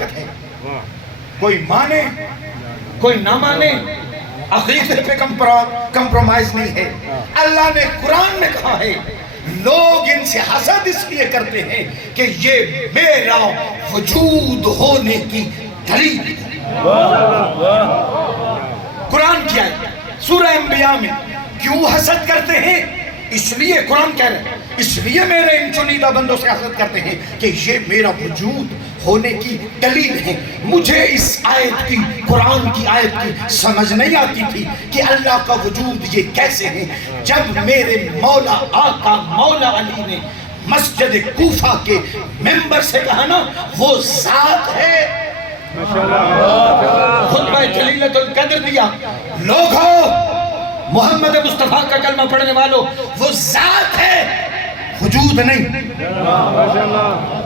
حقیقت ہے. کوئی مانے کوئی نہ مانے، عقیدے پہ کمپرومائز نہیں ہے. اللہ نے قرآن میں کہا ہے لوگ ان سے حسد اس لیے کرتے ہیں کہ یہ میرا وجود ہونے کی دلیل ہے. قرآن کیا ہے؟ سورہ انبیاء میں کیوں حسد کرتے ہیں؟ اس لیے قرآن کہہ رہے ہیں اس لیے میرے ان چنیدہ بندوں سے حسد کرتے ہیں کہ یہ میرا وجود ہونے کی دلیل ہے. مجھے اس آیت کی، قرآن کی آیت کی سمجھ نہیں آتی تھی کہ اللہ کا وجود یہ کیسے ہے. جب میرے مولا آقا مولا علی نے مسجد کوفہ کے ممبر سے کہا نا وہ ذات ہے، خطبہ جلیلۃ القدر دیا، لوگوں محمد مصطفیٰ کا کلمہ پڑھنے والوں وہ ذات ہے، وجود نہیں.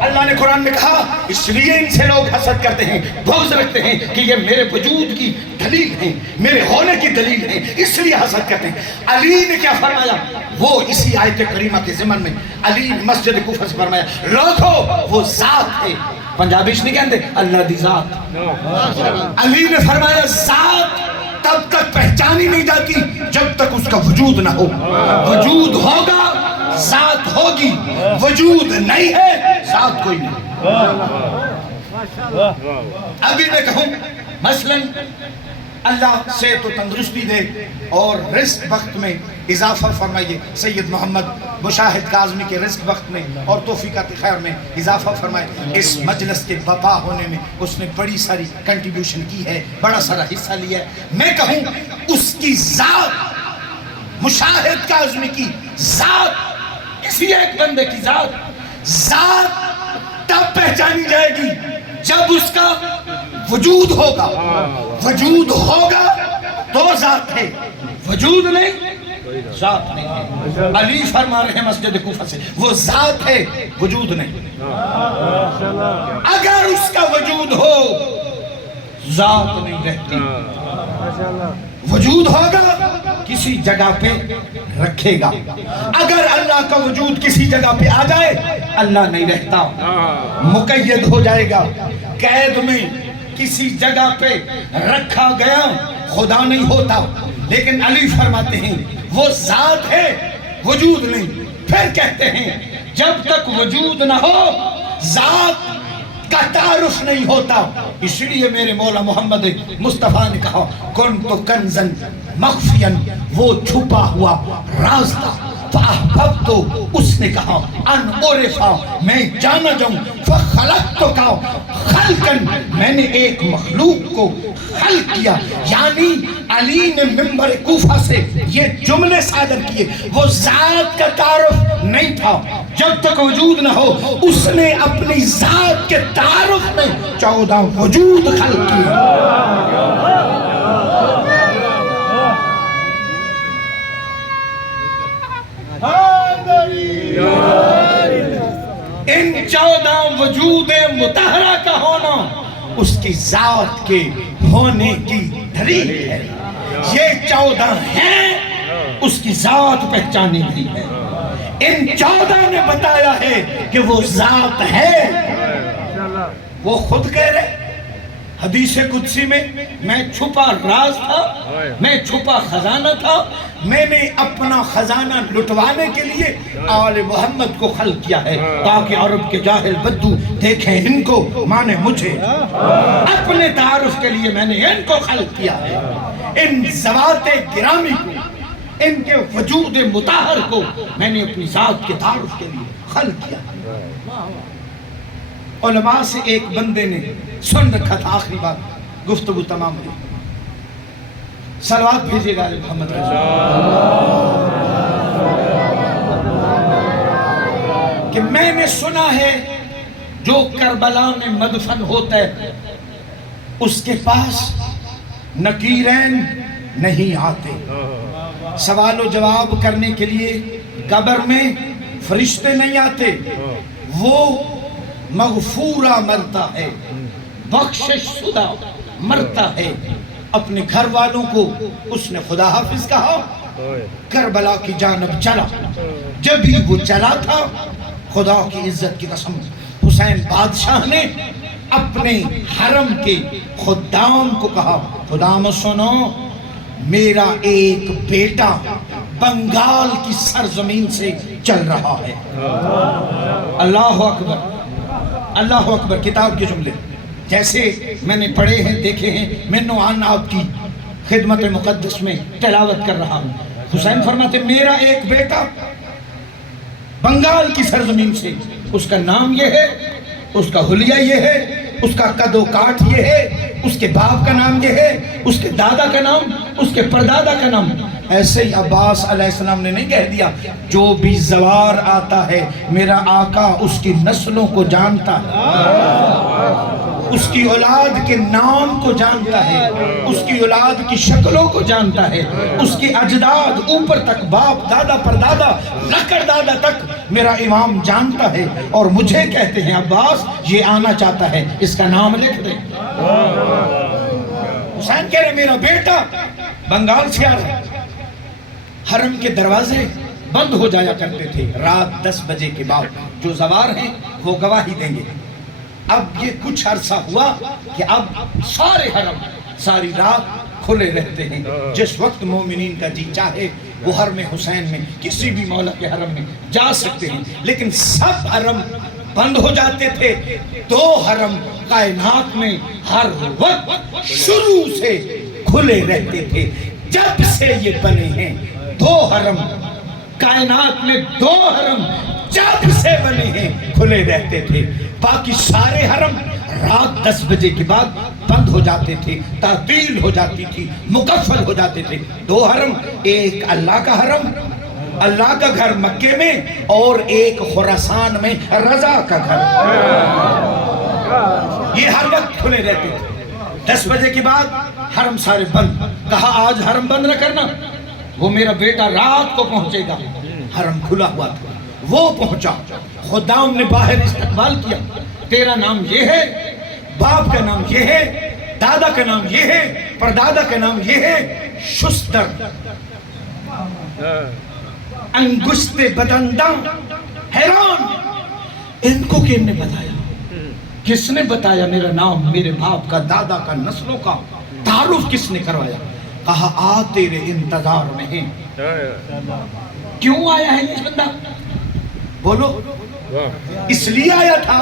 اللہ نے قرآن میں کہا اس لیے ان سے لوگ حسد کرتے ہیں، بغض رکھتے ہیں کہ یہ میرے وجود کی دلیل ہیں، میرے ہونے کی دلیل ہیں، اس لیے حسد کرتے ہیں. علی نے کیا فرمایا؟ وہ اسی آیت کریمہ کے ضمن میں علی نے مسجد کوفہ سے فرمایا لوگوں وہ ذات ہے. پنجابیش نہیں کہتے اللہ دی ذات. علی نے فرمایا ذات تب تک پہچانی نہیں جاتی جب تک اس کا وجود نہ ہو. وجود ہوگا ذات ہوگی، وجود نہیں ہے ذات کوئی نہیں. ابھی میں کہوں مثلا اللہ سے تو تندرستی دے اور رزق وقت میں اضافہ فرمائیے. سید محمد مشاہد کاظمی کے رزق وقت میں اور توفیقات خیر میں اضافہ فرمائے. اس مجلس کے بپا ہونے میں اس نے بڑی ساری کنٹریبیوشن کی ہے، بڑا سارا حصہ لیا ہے. میں کہوں اس کی ذات، مشاہد کاظمی کی ذات، کسی ایک بندے کی ذات تب پہچانی جائے گی جب اس کا وجود ہوگا. وجود ہوگا تو ذات ہے، وجود نہیں ذات نہیں ہے. علی فرما رہے ہیں مسجد کوفہ سے وہ ذات ہے، وجود نہیں. اگر اس کا وجود ہو ذات نہیں رہتی. وجود ہوگا کسی جگہ پہ رکھے گا. اگر اللہ کا وجود کسی جگہ پہ آ جائے اللہ نہیں رہتا، مقید ہو جائے گا، قید میں کسی جگہ پہ رکھا گیا خدا نہیں ہوتا. لیکن علی فرماتے ہیں وہ ذات ہے، وجود نہیں. پھر کہتے ہیں جب تک وجود نہ ہو ذات کا تعارف نہیں ہوتا. اس لیے میرے مولا محمد مصطفیٰ نے کہا کنت کنزن مخفین، وہ چھپا ہوا راز تھا. فاحببت، اس نے کہا ان عرفا، میں جانا جاؤں. فخلقت کا خلقن، میں نے ایک مخلوق کو خلق کیا. یعنی علی نے ممبر کوفہ سے یہ جملے صادر کیے وہ ذات کا تعارف نہیں تھا. جب تک وجود نہ ہو اس نے اپنی ذات کے تعارف میں 14 وجود خلق کیے. ان 14 وجود مطہرہ کا ہونا اس کی ذات کے ہونے کی دلیل ہے. یہ 14 ہیں اس کی ذات پہچانی گئی ہے. ان 14 نے بتایا ہے کہ وہ ذات ہے. وہ خود کہہ رہے حدیث قدسی میں میں چھپا راز تھا، میں چھپا خزانہ تھا. میں نے اپنا خزانہ لٹوانے کے لیے آل محمد کو خلق کیا ہے تاکہ عرب کے جاہل بدو دیکھیں ان کو مانے مجھے. اپنے تعارف کے لیے میں نے ان کو خلق کیا ہے. ان ذوات گرامی کو، ان کے وجود مطہر کو میں نے اپنی ذات کے تعارف کے لیے خلق کیا. علماء سے ایک بندے نے سن رکھا تھا، آخری بات گفتگو تمام ہوئی، صلوات بھیجیے گا محمد کہ میں نے سنا ہے جو کربلا میں مدفن ہوتا ہے اس کے پاس نکیرین نہیں آتے. سوال و جواب کرنے کے لیے قبر میں فرشتے نہیں آتے. وہ مغفورہ مرتا ہے، بخشش شدہ مرتا ہے. اپنے گھر والوں کو اس نے خدا حافظ کہا، کربلا کی جانب چلا. جب ہی وہ چلا تھا خدا کی عزت کی قسم حسین بادشاہ نے اپنے حرم کے خدام کو کہا خدام سنو میرا ایک بیٹا بنگال کی سرزمین سے چل رہا ہے. اللہ اکبر اللہ اکبر. کتاب کے جملے جیسے میں نے پڑھے ہیں دیکھے ہیں میں نوعان آپ کی خدمت مقدس میں تلاوت کر رہا ہوں. حسین فرماتے میرا ایک بیٹا بنگال کی سرزمین سے, اس کا نام یہ ہے, اس کا حلیہ یہ ہے, اس کا قد و کاٹ یہ ہے, اس کے باپ کا نام یہ ہے, اس کے دادا کا نام, اس کے پردادا کا نام. ایسے ہی عباس علیہ السلام نے نہیں کہہ دیا جو بھی زوار آتا ہے میرا آقا اس کی نسلوں کو جانتا ہے, اس کی اولاد کے نام کو جانتا ہے, اس کی اولاد کی شکلوں کو جانتا ہے, اس کی اجداد اوپر تک باپ دادا پردادا لکڑ دادا تک میرا امام جانتا ہے. اور مجھے کہتے ہیں عباس یہ آنا چاہتا ہے, اس کا نام لکھ دیں. حسین کہہ رہے میرا بیٹا بنگال سے آ رہا ہے. حرم کے دروازے بند ہو جایا کرتے تھے رات 10 بجے کے بعد, جو زوار ہیں وہ گواہی دیں گے. اب یہ کچھ عرصہ ہوا کہ اب سارے حرم ساری رات کھلے رہتے ہیں, جس وقت مومنین کا جی چاہے وہ حرم حسین میں کسی بھی مولا کے حرم میں جا سکتے ہیں. لیکن سب حرم بند ہو جاتے تھے. 2 حرم کائنات میں ہر وقت شروع سے کھلے رہتے تھے. جب سے یہ بنے ہیں 2 حرم کائنات میں 2 حرم جب سے بنے ہیں کھلے رہتے تھے. باقی سارے حرم رات 10 بجے کے بعد بند ہو جاتے تھے, تعطیل ہو جاتی تھی, مکفل ہو جاتے تھے. 2 حرم, ایک اللہ کا حرم اللہ کا گھر مکے میں, اور ایک خراسان میں رضا کا گھر. یہ ہر وقت کھلے رہتے تھے. 10 بجے کے بعد حرم سارے بند. کہا آج حرم بند نہ کرنا, وہ میرا بیٹا رات کو پہنچے گا. حرم کھلا ہوا تھا, وہ پہنچا. خدام نے باہر استقبال کیا, تیرا نام یہ ہے, باپ کا نام یہ ہے, دادا کا نام یہ ہے, پردادا کا نام یہ ہے. شستر انگشت بدنداں حیران, ان کو کن نے بتایا, کس نے بتایا میرا نام, میرے باپ کا دادا کا نسلوں کا تعارف کس نے کروایا. کہا آ تیرے انتظار میں ہیں. کیوں آیا ہے یہ بندہ بولو. اس لیے آیا تھا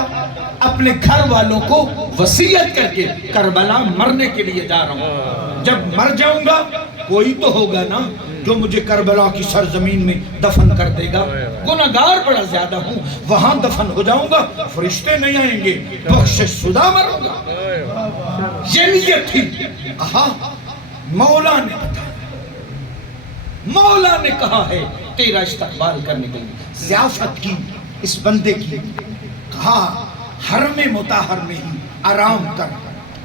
اپنے گھر والوں کو وصیت کر کے کربلا مرنے کے لیے جا رہا ہوں, جب مر جاؤں گا کوئی تو ہوگا نا جو مجھے کربلا کی سرزمین میں دفن کر دے گا. گناہگار بڑا زیادہ ہوں, وہاں دفن ہو جاؤں گا, فرشتے نہیں آئیں گے, بخشش شدہ مروں گا. یہ نیت تھی. کہا مولا نے بتایا, مولا نے کہا ہے تیرا استقبال کرنے کے لیے ضیافت کی اس بندے کی. کہا حرم مطہر میں ہی آرام کر.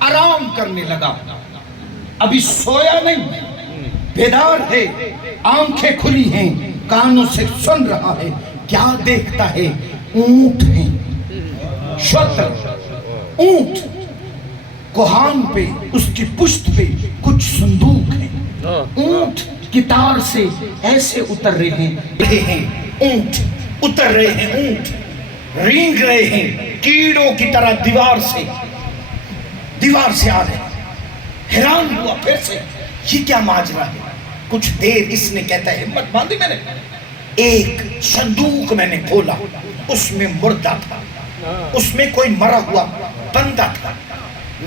آرام کرنے لگا, ابھی سویا نہیں, بیدار ہے, آنکھیں کھلی ہیں, کانوں سے سن رہا ہے. کیا دیکھتا ہے؟ اونٹ ہیں, شتر اونٹ, کوہان پہ اس کی پشت پہ کچھ صندوق ہیں. اونٹ کی تار سے ایسے اتر رہے ہیں, اونٹ اتر رہے ہیں, اونٹ رینگ رہے ہیں کیڑوں کی طرح دیوار سے آ رہے ہیں. حیران ہوا پھر سے, یہ کیا ماجرا ہے. کچھ دیر اس نے کہتا ہے ہمت باندھی میں نے, ایک صندوق میں نے کھولا, اس میں مردہ تھا, اس میں کوئی مرا ہوا بندہ تھا.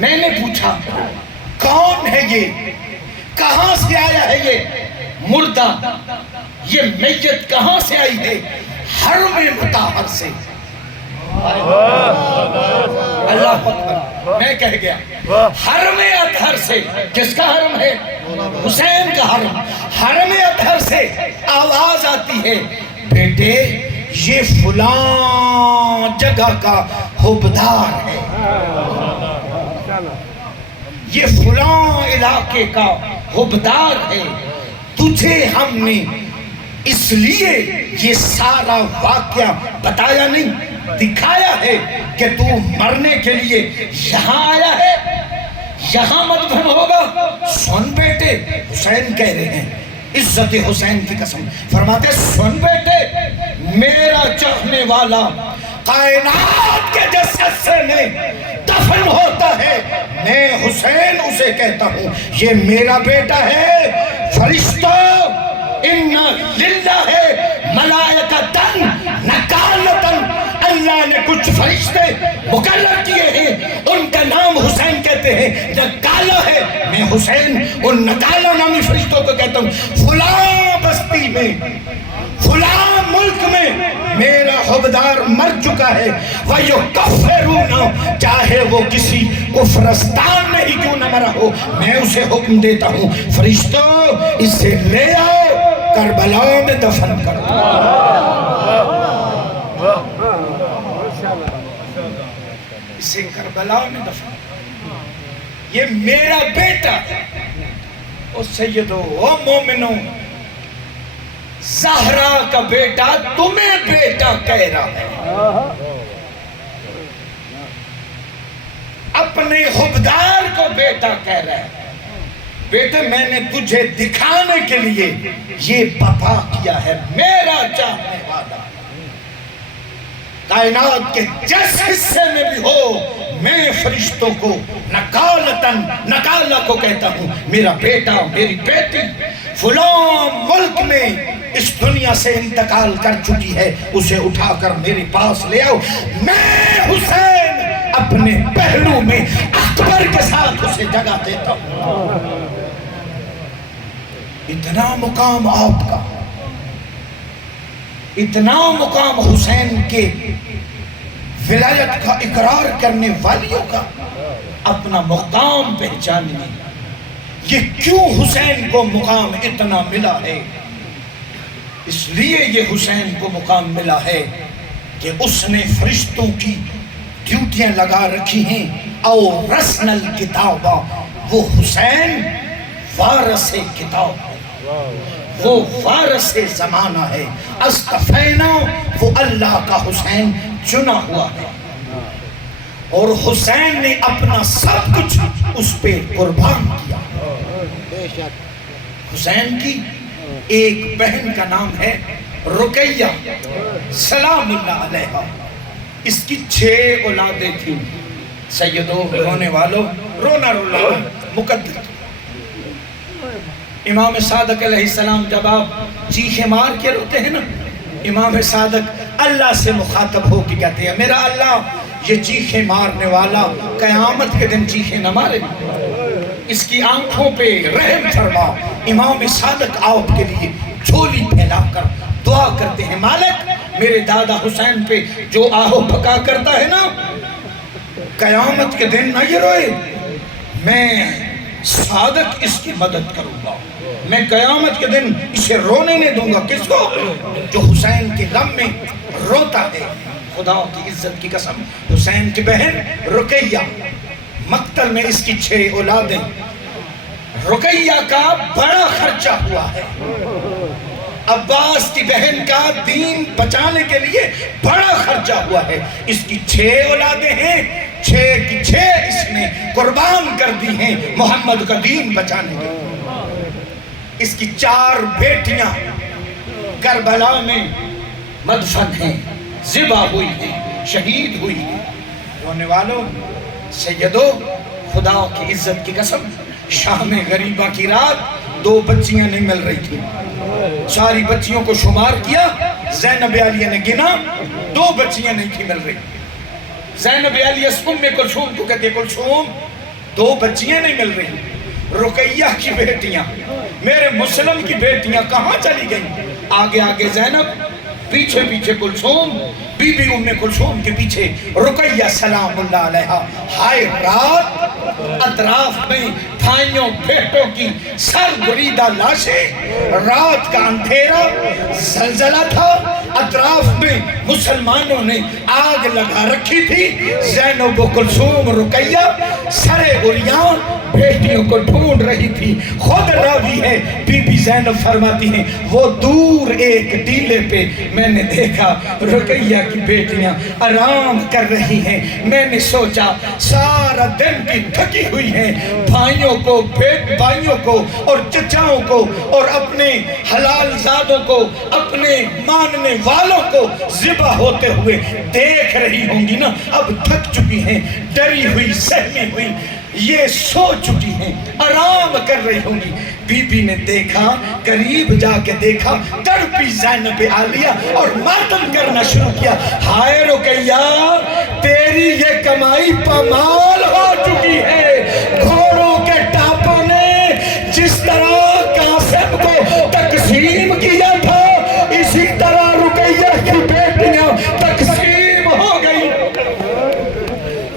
میں نے پوچھا کون ہے یہ, کہاں سے آیا ہے یہ مردہ, یہ میت کہاں سے آئی ہے؟ حرم مطہر سے. اللہ اکبر. میں کہہ گیا حرم اطہر سے. کس کا حرم ہے؟ حسین کا حرم. حرم اطہر سے آواز آتی ہے بیٹے یہ فلاں جگہ کا حبدار ہے, یہ فلاں علاقے کا حبدار ہے. تجھے ہم نے اس لیے یہ سارا واقعہ بتایا نہیں, دکھایا ہے کہ تو مرنے کے لیے یہاں آیا ہے, یہاں مدفن ہوگا. سن بیٹے, حسین کہہ رہے ہیں عزت حسین کی قسم, فرماتے سن بیٹے میرا چاہنے والا کائنات کے جس حصے میں دفن دفن ہوتا ہے میں حسین اسے کہتا ہوں یہ میرا بیٹا ہے۔ فرشتوں ان للہ ملائکۃ نکالۃ، اللہ نے کچھ فرشتے مقرر کیے ہیں، ان کا نام حسین کہتے ہیں، نکالہ ہے۔ میں حسین ان نکالہ نامی فرشتوں کو کہتا ہوں فلاں بستی میں فلاں ملک میں میرا حبدار مر چکا ہے، وَيُكَفِّرُونَ، چاہے وہ کسی کفرستان میں ہی کیوں نہ مرا ہو، میں اسے حکم دیتا ہوں فرشتوں اسے لے آؤ کربلا میں دفن کرو۔ اسے کربلا میں دفن کرو، یہ میرا بیٹا ہے۔ او سیدو، او مومنوں، زہرا کا بیٹا تمہیں بیٹا کہہ رہا ہے، اپنے حبدار کو بیٹا کہہ رہا ہے۔ بیٹے میں نے تجھے دکھانے کے لیے یہ بپا کیا ہے، میرا چاہنے والا کائنات کے جس حصے میں بھی ہو، میں فرشتوں کو نکالہ کو کہتا ہوں میرا بیٹا میری بیٹی فلاں ملک میں اس دنیا سے انتقال کر چکی ہے، اسے اٹھا کر میرے پاس لے آؤ۔ میں حسین اپنے پہلو میں اکبر کے ساتھ اسے جگہ دیتا ہوں۔ اتنا مقام آپ کا، اتنا مقام حسین کے ولایت کا اقرار کرنے والیوں کا، اپنا مقام پہچاننے، یہ کیوں حسین کو مقام اتنا ملا ہے؟ اس لیے یہ حسین کو مقام ملا ہے کہ اس نے فرشتوں کی ڈیوٹیاں لگا رکھی ہیں، اور رسن الکتابہ، وہ حسین وارث کتاب ہے، وہ وارث زمانہ ہے۔ اصطفینا، وہ اللہ کا حسین چنا ہوا ہے، اور حسین نے اپنا سب کچھ اس پہ قربان کیا۔ حسین کی ایک بہن کا نام ہے رقیہ سلام اللہ علیہا، اس کی 6 اولادیں تھیں۔ سیدو، رونے والوں، رونا رونا مقدر۔ امام صادق علیہ السلام جب آپ چیخیں مار کے روتے ہیں نا، امام صادق اللہ سے مخاطب ہو کے کہتے ہیں میرا اللہ، یہ چیخیں مارنے والا قیامت کے دن چیخیں نہ مارے، اس کی آنکھوں پہ رحم فرما۔ امام صادق آپ کے لیے جھولی پھیلا کر دعا کرتے ہیں مالک میرے دادا حسین پہ جو آہو پھکا کرتا ہے نا، قیامت کے دن نہ یہ روئے، میں صادق اس کی مدد کروں گا، میں قیامت کے دن اسے رونے نہیں دوں گا۔ کس کو؟ جو حسین کے غم میں روتا ہے۔ خدا کی عزت کی قسم، حسین کی بہن رقیہ، مقتل میں اس کی 6 اولادیں، رقیہ کا بڑا خرچہ ہوا ہے، عباس کی بہن کا دین بچانے کے لیے بڑا خرچہ ہوا ہے۔ اس کی 6 اولادیں ہیں، 6 کی 6 اس نے قربان کر دی ہیں محمد کا دین بچانے کے لیے۔ اس کی 4 بیٹیاں کربلا میں مدفن ہیں، ذبح ہوئی ہیں، شہید ہوئی ہیں۔ رونے والوں، سیدو، خدا کی عزت کی قسم، شام غریبہ کی رات 2 بچیاں نہیں مل رہی تھی، ساری بچیوں کو شمار کیا، زینب عالیہ نے گنا، 2 بچیاں نہیں تھی مل رہی۔ زینب عالیہ ام کلثوم کو کہتے کلثوم 2 بچیاں نہیں مل رہی، رقیہ کی بیٹیاں، میرے مسلم کی بیٹیاں کہاں چلی گئیں؟ آگے آگے زینب، پیچھے پیچھے کلثوم، بی بی ام کلثوم کے پیچھے رقیہ سلام اللہ علیہا۔ ہائے رات، اطراف میں بھائیوں بیٹوں کی سر بریدہ لاشیں، رات کا اندھیرا، زلزلہ تھا، اطراف میں مسلمانوں نے آگ لگا رکھی تھی۔ زینب و کلثوم رقیہ سرے عریاں بیٹیوں کو ڈھونڈ رہی تھی. خود راوی ہے بی بی زینب فرماتی ہیں وہ دور ایک ٹیلے پہ میں نے دیکھا رقیہ کی بیٹیاں آرام کر رہی ہیں. میں نے سوچا سارا دن کی تھکی ہوئی ہیں, بھائیوں کو اور چچاؤں کو اور اپنے حلال زادوں کو, اپنے ماننے والوں کو ذبح ہوتے ہوئے دیکھ رہی ہوں گی نا. اب تھک چکی ہیں, ڈری ہوئی, سہمی ہوئی, یہ سو چکی ہیں, آرام کر رہی ہوں گی. بی بی نے دیکھا, قریب جا کے دیکھا, تڑپی زینب عالیہ اور ماتم کرنا شروع کیا. ہائے رقیہ تیری یہ کمائی پامال ہو چکی ہے. گھوڑوں کے ٹاپوں نے جس طرح قاسم کو تقسیم کیا تھا اسی طرح رقیہ کی بیٹیاں تقسیم ہو گئی.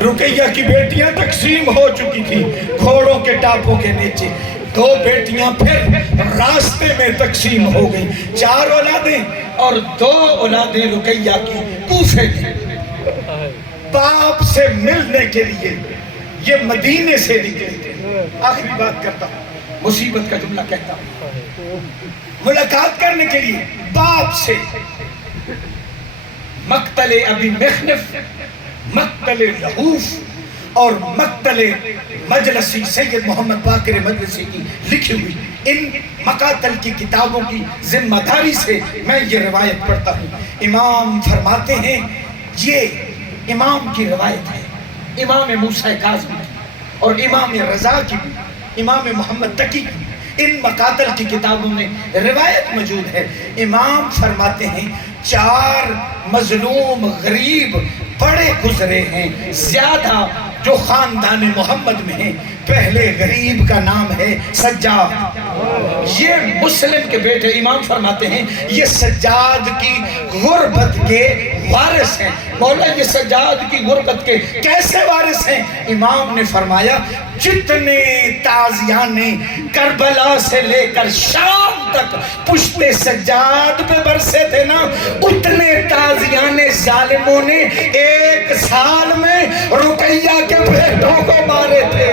رقیہ کی بیٹیاں تقسیم ہو چکی تھی گھوڑوں کے ٹاپوں کے نیچے. 2 بیٹیاں پھر راستے میں تقسیم ہو گئی. 4 اولادیں اور 2 اولادیں رقیہ کی کوفے میں. باپ سے ملنے کے لیے یہ مدینے سے نکلے تھے. آخری بات کرتا ہوں, مصیبت کا جملہ کہتا ہوں. ملاقات کرنے کے لیے باپ سے مقتل ابی مخنف, مقتل لہوف اور مقتل مجلسی سید محمد باقر مجلسی کی لکھی ہوئی ان مقاتل کی کتابوں کی ذمہ داری سے میں یہ روایت پڑھتا ہوں. امام فرماتے ہیں یہ امام کی روایت ہے, امام موسیٰ کاظمی اور امام رضا کی بھی, امام محمد تقی کی. ان مقاتل کی کتابوں میں روایت موجود ہے. امام فرماتے ہیں 4 مظلوم غریب بڑے گزرے ہیں, زیادہ جو خاندان محمد میں ہیں. پہلے غریب کا نام ہے سجاد, یہ مسلم کے بیٹے. امام فرماتے ہیں یہ سجاد کی غربت کے وارث ہیں. مولا یہ سجاد کی غربت کے کیسے وارث ہیں؟ امام نے فرمایا جتنے تازیان کربلا سے لے کر شام تک پشت سجاد پہ برسے تھے نا, اتنے تازیان ظالموں نے 1 سال میں رقیہ کے بیٹوں کو مارے تھے.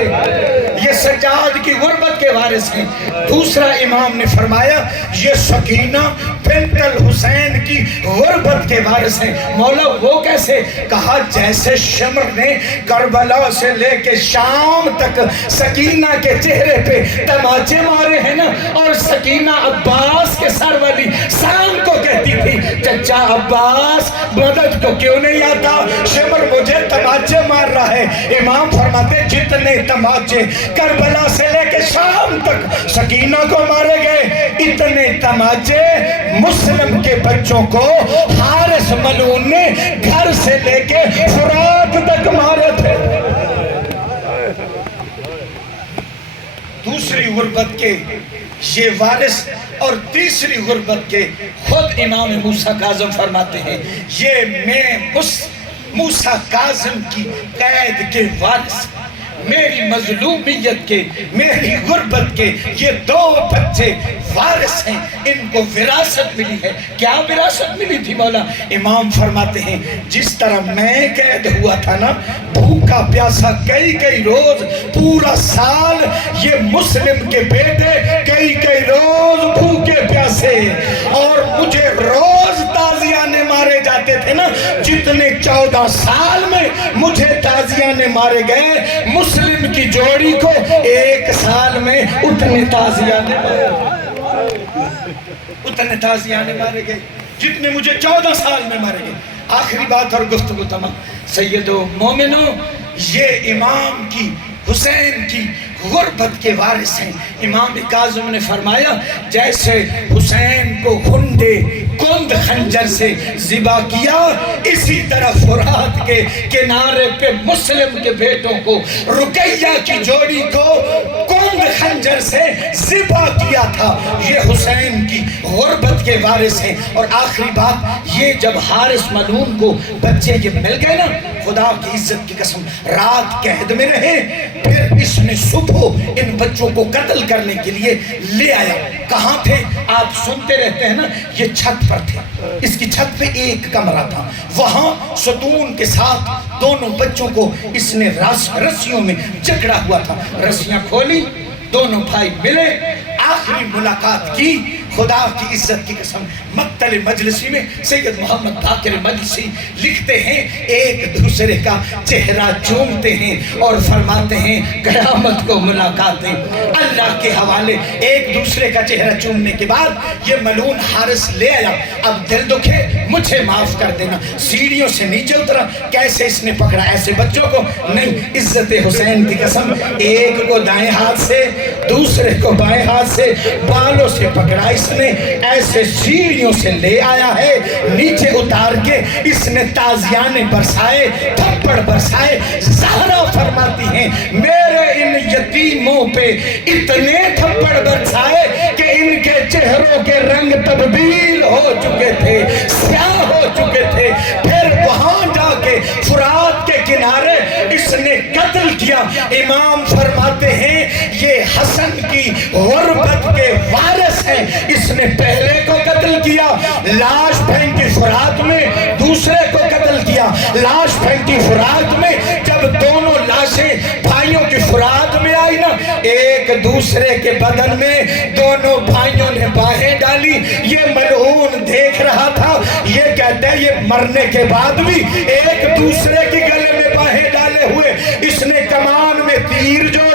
یہ سجاد کی غربت کے وارث ہیں. دوسرا امام نے فرمایا یہ سکینہ بنت الحسین کی غربت کے وارث ہیں. مولا وہ کیسے؟ کہا جیسے شمر نے کربلا سے لے کے شام تک سکینہ کے چہرے پہ تماچے مارے ہیں نا, اور سکینہ عباس کے سر والی شام کو کہتی تھی چچا عباس مدد کو کیوں نہیں آتا, شمر مجھے تماچے مار رہا ہے. امام فرماتے جتنے تماچے کربلا سے لے کے شام تک سکینہ کو مارے گئے, اتنے تماچے مسلم کے بچوں کو حارث ملعون نے گھر سے لے کے فرات تک مارے تھے. دوسری غربت کے یہ وارث اور تیسری غربت کے خود امام موسیٰ کاظم فرماتے ہیں یہ میں موسیٰ کاظم کی قید کے وارث, میری مظلومیت کے, میری غربت کے یہ 2 بچے وارث ہیں. ان کو وراثت ملی ہے. کیا وراثت ملی تھی مولا؟ امام فرماتے ہیں جس طرح میں قید ہوا تھا نا, بھوکا پیاسا کئی روز, پورا سال یہ مسلم کے بیٹے کئی روز بھوکے پیاسے, اور مجھے روز تازیانے مارے جاتے تھے نا, جتنے 14 سال میں مجھے تازیانے مارے گئے, مسلم کی جوڑی کو 1 سال میں اتنے تازیانے مارے گئے جتنے مجھے 14 سال میں مارے گئے. آخری بات اور گفتگو تمام. سیدو مومنو یہ امام کی حسین کی غربت کے وارث ہیں. امام کاظم نے فرمایا جیسے حسین کو کند خنجر سے ذبح کیا, اسی طرح فرات کے کنارے پہ مسلم کے بیٹوں کو, رقیہ کی جوڑی کو کند خنجر سے ذبح کیا تھا. یہ حسین کی غربت کے وارث ہیں. اور آخری بات یہ جب حارث ملعون کو بچے یہ مل گئے نا, خدا کی عزت کی قسم رات قید میں رہے, پھر اس نے صبح ان بچوں کو قتل کرنے کے لیے لے آیا. کہاں تھے آپ سنتے رہتے ہیں نا, یہ چھت پر تھے. اس کی چھت پہ ایک کمرہ تھا, وہاں ستون کے ساتھ دونوں بچوں کو اس نے رسیوں میں جکڑا ہوا تھا. رسیاں کھولی, دونوں بھائی ملے, آخری ملاقات کی. خدا کی عزت کی قسم مقتل مجلسی میں سید محمد باقر مجلسی لکھتے ہیں ایک دوسرے کا چہرہ چومتے ہیں اور فرماتے ہیں قیامت کو ملاقاتیں اللہ کے حوالے. ایک دوسرے کا چہرہ چومنے کے بعد یہ ملعون حارث لے آیا. اب دل دکھے مجھے معاف کر دینا. سیڑھیوں سے نیچے اترا, کیسے اس نے پکڑا ایسے بچوں کو؟ نہیں, عزت حسین کی قسم ایک کو دائیں ہاتھ سے دوسرے کو بائیں ہاتھ سے بالوں سے پکڑا. اس نے ایسے سیڑھیوں سے لے آیا ہے, نیچے اتار کے اس نے تازیانے برسائے, تھپڑ برسائے. زہرا فرماتی ہیں میرے ان یتیموں پہ اتنے تھپڑ برسائے کہ ان کے چہروں کے رنگ تبدیل ہو چکے تھے, سیاہ ہو چکے تھے. پھر وہاں جا کے فرات کے کنارے اس نے قتل کیا. امام فرماتے ہیں یہ حسن کی غربت کے وارث ہیں. اس نے پہلے کو قتل کیا, لاش پھینکی فرات میں, دوسرے کو قتل کیا, لاش پھینکی فرات میں. جب دونوں لاشیں بھائیوں کی فرات میں آئی نا, ایک دوسرے کے بدن میں دونوں بھائیوں نے باہیں ڈالی. یہ ملعون دیکھ رہا تھا, یہ کہتے ہیں یہ مرنے کے بعد بھی ایک دوسرے کے گلے میں باہیں ڈالے ہوئے اس نے کمان میں تیر جو